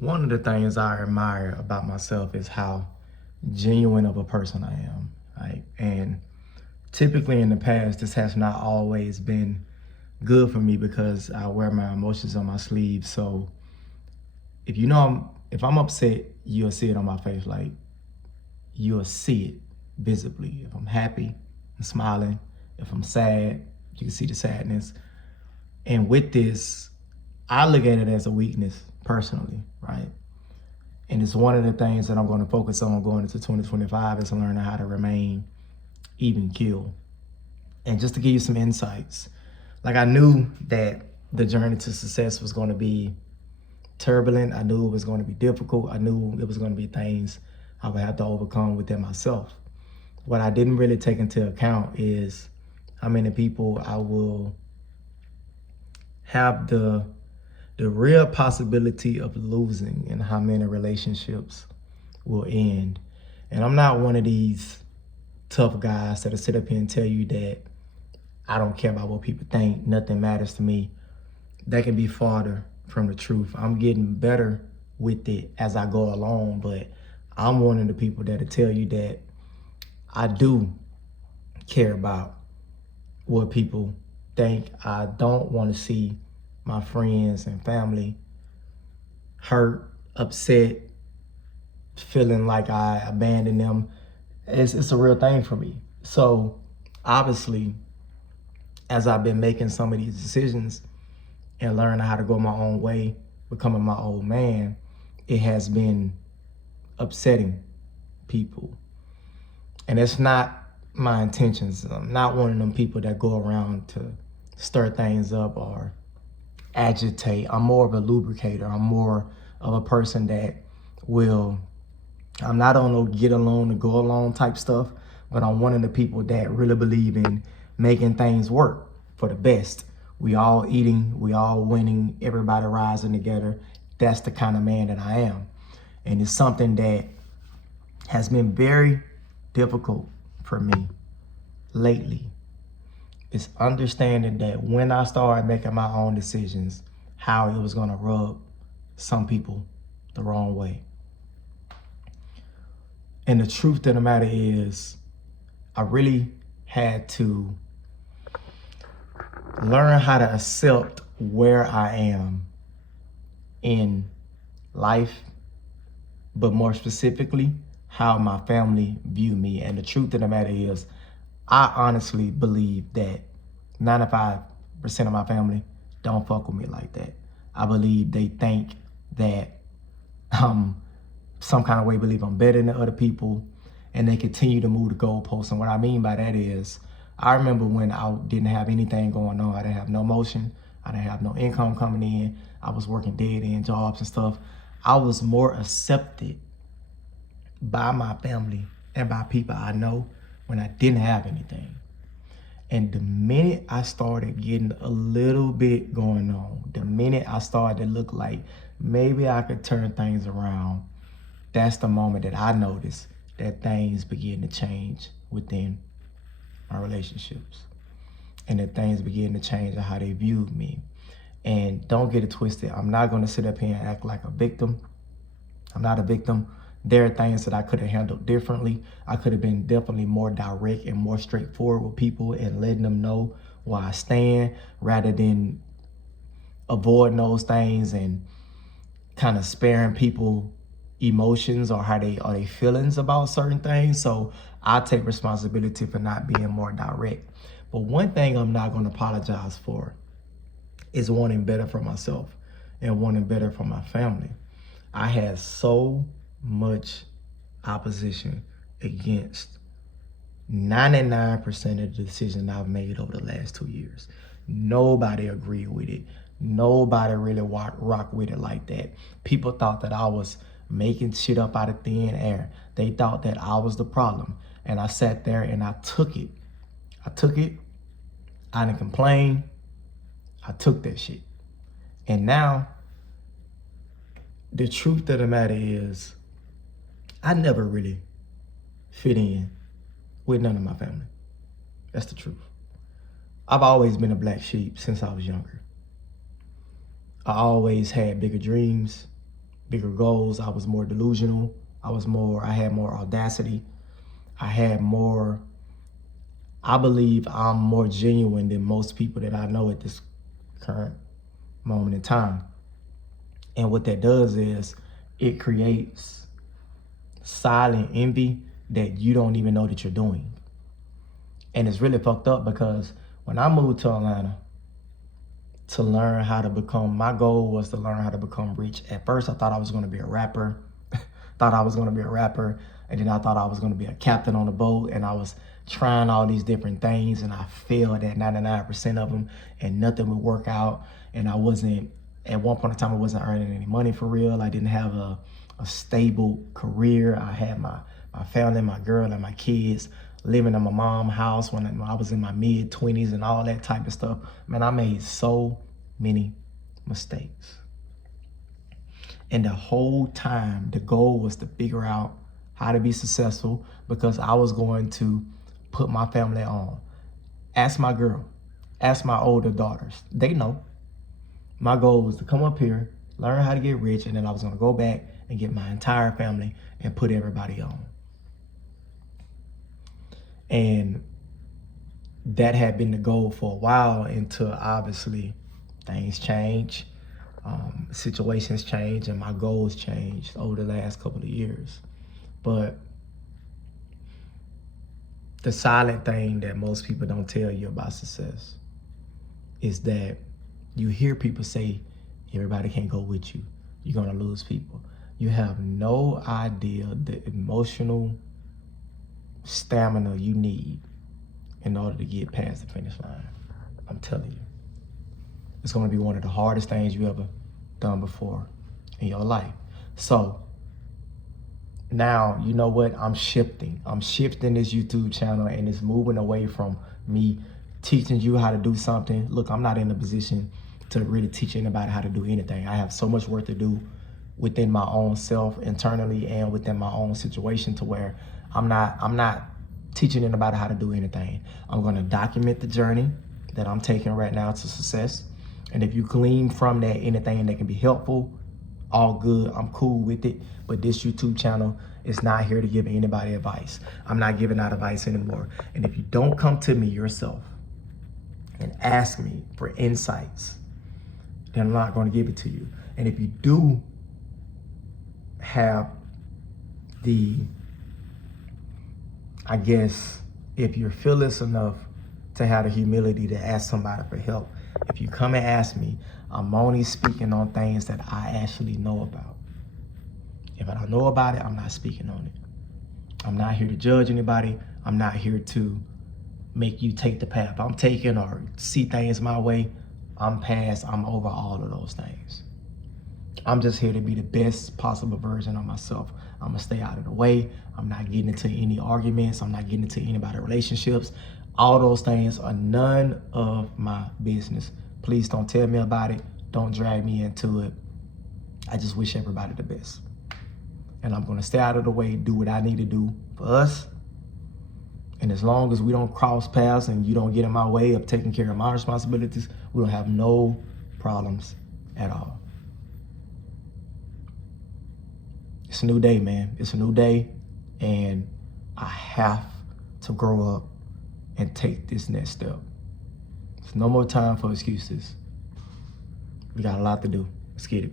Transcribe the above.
One of the things I admire about myself is how genuine of a person I am. Right? And typically in the past, this has not always been good for me because I wear my emotions on my sleeve. So if I'm upset, you'll see it on my face. Like you'll see it visibly. If I'm happy, I'm smiling. If I'm sad, you can see the sadness. And with this, I look at it as a weakness personally, right? And it's one of the things that I'm going to focus on going into 2025 is learning how to remain even keel. And just to give you some insights, like I knew that the journey to success was going to be turbulent. I knew it was going to be difficult. I knew it was going to be things I would have to overcome within myself. What I didn't really take into account is how many people I will have the real possibility of losing and how many relationships will end. And I'm not one of these tough guys that'll sit up here and tell you that I don't care about what people think, nothing matters to me. That can be farther from the truth. I'm getting better with it as I go along, but I'm one of the people that'll tell you that I do care about what people think. I don't want to see my friends and family hurt, upset, feeling like I abandoned them. It's a real thing for me. So obviously, as I've been making some of these decisions and learning how to go my own way, becoming my old man, it has been upsetting people. And it's not my intentions. I'm not one of them people that go around to stir things up or agitate. I'm more of a lubricator. I'm more of a person that will, I'm not on no get along to go along type stuff, but I'm one of the people that really believe in making things work for the best. We all eating, we all winning, everybody rising together. That's the kind of man that I am. And it's something that has been very difficult for me lately. It's understanding that when I started making my own decisions, how it was gonna rub some people the wrong way. And the truth of the matter is, I really had to learn how to accept where I am in life, but more specifically, how my family view me. And the truth of the matter is, I honestly believe that 95% of my family don't fuck with me like that. I believe they think that some kind of way believe I'm better than other people, and they continue to move the goalposts. And what I mean by that is, I remember when I didn't have anything going on. I didn't have no motion. I didn't have no income coming in. I was working dead end jobs and stuff. I was more accepted by my family and by people I know when I didn't have anything. And the minute I started getting a little bit going on, the minute I started to look like maybe I could turn things around, that's the moment that I noticed that things begin to change within my relationships. And that things begin to change how they viewed me. And don't get it twisted. I'm not going to sit up here and act like a victim. I'm not a victim. There are things that I could have handled differently. I could have been definitely more direct and more straightforward with people and letting them know where I stand rather than avoiding those things and kind of sparing people emotions or how they or their feelings about certain things. So I take responsibility for not being more direct. But one thing I'm not going to apologize for is wanting better for myself and wanting better for my family. I had so much opposition against 99% of the decisions I've made over the last 2 years. Nobody agreed with it. Nobody really rock with it like that. People thought that I was making shit up out of thin air. They thought that I was the problem. And I sat there and I took it. I took it. I didn't complain. I took that shit. And now, the truth of the matter is, I never really fit in with none of my family. That's the truth. I've always been a black sheep since I was younger. I always had bigger dreams, bigger goals. I was more delusional. I had more audacity. I believe I'm more genuine than most people that I know at this current moment in time. And what that does is it creates silent envy that you don't even know that you're doing. And it's really fucked up because when I moved to Atlanta to learn how to become, my goal was to learn how to become rich. At first, I thought I was going to be a rapper. And then I thought I was going to be a captain on a boat. And I was trying all these different things. And I failed at 99% of them. And nothing would work out. And at one point in time, I wasn't earning any money for real. I didn't have a stable career. I had my family, my girl, and my kids living in my mom's house when I was in my mid-20s and all that type of stuff. Man, I made so many mistakes. And the whole time, the goal was to figure out how to be successful because I was going to put my family on. Ask my girl, ask my older daughters. They know. My goal was to come up here, learn how to get rich, and then I was going to go back and get my entire family and put everybody on. And that had been the goal for a while until obviously things change, situations change, and my goals changed over the last couple of years. But the silent thing that most people don't tell you about success is that you hear people say, everybody can't go with you. You're gonna lose people. You have no idea the emotional stamina you need in order to get past the finish line. I'm telling you. It's gonna be one of the hardest things you ever done before in your life. So now, you know what? I'm shifting this YouTube channel, and it's moving away from me teaching you how to do something. Look, I'm not in a position to really teach anybody how to do anything. I have so much work to do within my own self internally and within my own situation to where I'm not teaching anybody how to do anything. I'm gonna document the journey that I'm taking right now to success. And if you glean from that anything that can be helpful, all good, I'm cool with it. But this YouTube channel is not here to give anybody advice. I'm not giving out advice anymore. And if you don't come to me yourself and ask me for insights, then I'm not going to give it to you. And if you do have if you're fearless enough to have the humility to ask somebody for help, if you come and ask me, I'm only speaking on things that I actually know about. If I don't know about it, I'm not speaking on it. I'm not here to judge anybody. I'm not here to make you take the path I'm taking or see things my way. I'm over all of those things. I'm just here to be the best possible version of myself. I'm gonna stay out of the way. I'm not getting into any arguments. I'm not getting into anybody's relationships. All those things are none of my business. Please don't tell me about it. Don't drag me into it. I just wish everybody the best. And I'm gonna stay out of the way, do what I need to do for us. And as long as we don't cross paths and you don't get in my way of taking care of my responsibilities, we don't have no problems at all. It's a new day, man. It's a new day, and I have to grow up and take this next step. There's no more time for excuses. We got a lot to do. Let's get it.